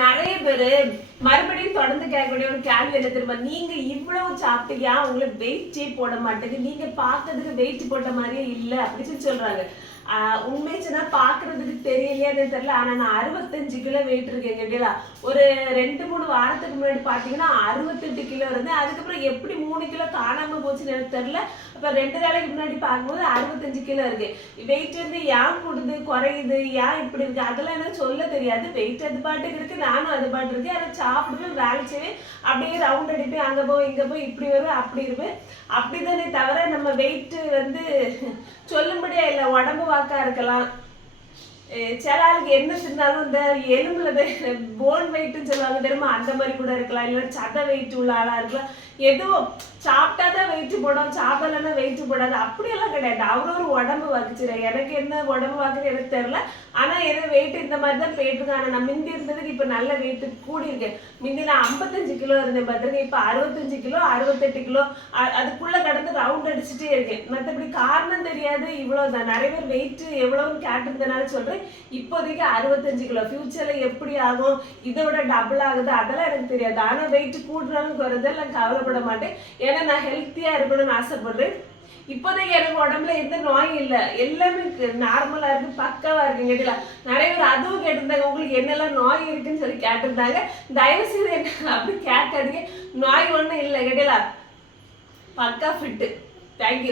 நிறைய பேரு மறுபடியும் தொடர்ந்து கேட்கக்கூடிய ஒரு கேள்வி என்ன தெரியுமா? நீங்க இவ்வளவு சாப்பிட்டீங்க உங்களுக்கு வெயிட்டே போட மாட்டேங்குது நீங்க பார்த்ததுக்கு வெயிட் போட்ட மாதிரியே இல்லை அப்படின்னு சொல்லி சொல்றாங்க. உண்மை சொன்னா பாக்குறதுக்கு தெரியலையான்னு தெரியல. ஆனா நான் அறுபத்தஞ்சு கிலோ வெயிட் இருக்கேன் எப்படியா ஒரு ரெண்டு மூணு வாரத்துக்கு முன்னாடி பாத்தீங்கன்னா அறுபத்தெட்டு கிலோ இருந்தேன். அதுக்கப்புறம் எப்படி மூணு கிலோ காணாம போச்சுன்னு எனக்கு தெரியல. அப்ப ரெண்டு நாளைக்கு முன்னாடி பார்க்கும்போது அறுபத்தஞ்சு கிலோ இருக்கு. வெயிட் வந்து ஏன் கூடுது குறையுது ஏன் இப்படி இருக்கு? அதெல்லாம் எனக்கு சொல்ல தெரியாது. வெயிட் அது பாட்டுக்கு இருக்கு நானும் அது பாட்டு இருக்கு. அதை சாப்பிடுவேன் வேலை செய்வேன் அப்படியே ரவுண்ட் அடிப்பேன் அங்க போய் இங்க போய் இப்படி வருவேன் அப்படி இருப்பேன். அப்படிதானே தவிர நம்ம வெயிட்டு வந்து சொல்லும்படியா இல்லை உடம்பு வாக்கா இருக்கலாம். சில ஆளுக்கு என்ன தின்னாலும் இந்த எலும்புல போன் வெயிட்னு சொல்லுவாங்க தெரியுமா? அந்த மாதிரி கூட இருக்கலாம். இல்லை சத வெயிட் உள்ள ஆளா இருக்கலாம். எதுவும் சாப்பிட்டா தான் வெயிட் போடும் சாப்பிடலன்னா வெயிட் போடாது. அப்படியெல்லாம் கிடையாது. அவரோட உடம்பு வகுச்சிரு எனக்கு என்ன உடம்பு வாக்குது எனக்கு தெரியல. ஆனா ஏதோ வெயிட் இந்த மாதிரி தான் போயிட்டு ஆனால் நான் முந்தி இருந்ததுக்கு இப்ப நல்ல வெயிட்டு கூடி இருக்கேன் நான் ஐம்பத்தஞ்சு கிலோ இருந்தேன் பார்த்துருங்க இப்ப அறுபத்தஞ்சு கிலோ அறுபத்தெட்டு கிலோ. அ- அதுக்குள்ள கடந்து ரவுண்ட் அடிச்சுட்டே இருக்கேன். மற்றபடி காரணம் தெரியாது. இவ்வளவுதான். நிறைய பேர் வெயிட் எவ்வளவுன்னு கேட்டிருந்தனால சொல்றேன். இப்போதைக்கு அறுபத்தஞ்சு கிலோ ஃபியூச்சர்ல எப்படி ஆகும்? இதை விட டபுள் ஆகுது. அதெல்லாம் எனக்கு தெரியாது. ஆனா வெயிட் கூடுறாலும் நான் கவலைப்பட மாட்டேன். ஏன்னா நான் ஹெல்த்தியா இருக்கணும்னு ஆசைப்படுறேன். இப்போதைக்கு எனக்கு உடம்புல எந்த நோயும் இல்லை. எல்லாமே நார்மலா இருக்கு. பக்காவா இருக்கு. கேட்டீங்களா நிறைய பேர் அதுவும் கேட்டிருந்தாங்க உங்களுக்கு என்னெல்லாம் நோய் இருக்குன்னு சொல்லி கேட்டிருந்தாங்க. தயவு செய்து என்ன அப்படி கேட்காதீங்க. நோய் ஒன்றும் இல்லை. கேட்டீங்களா பக்கா ஃபிட்டு தேங்க்யூ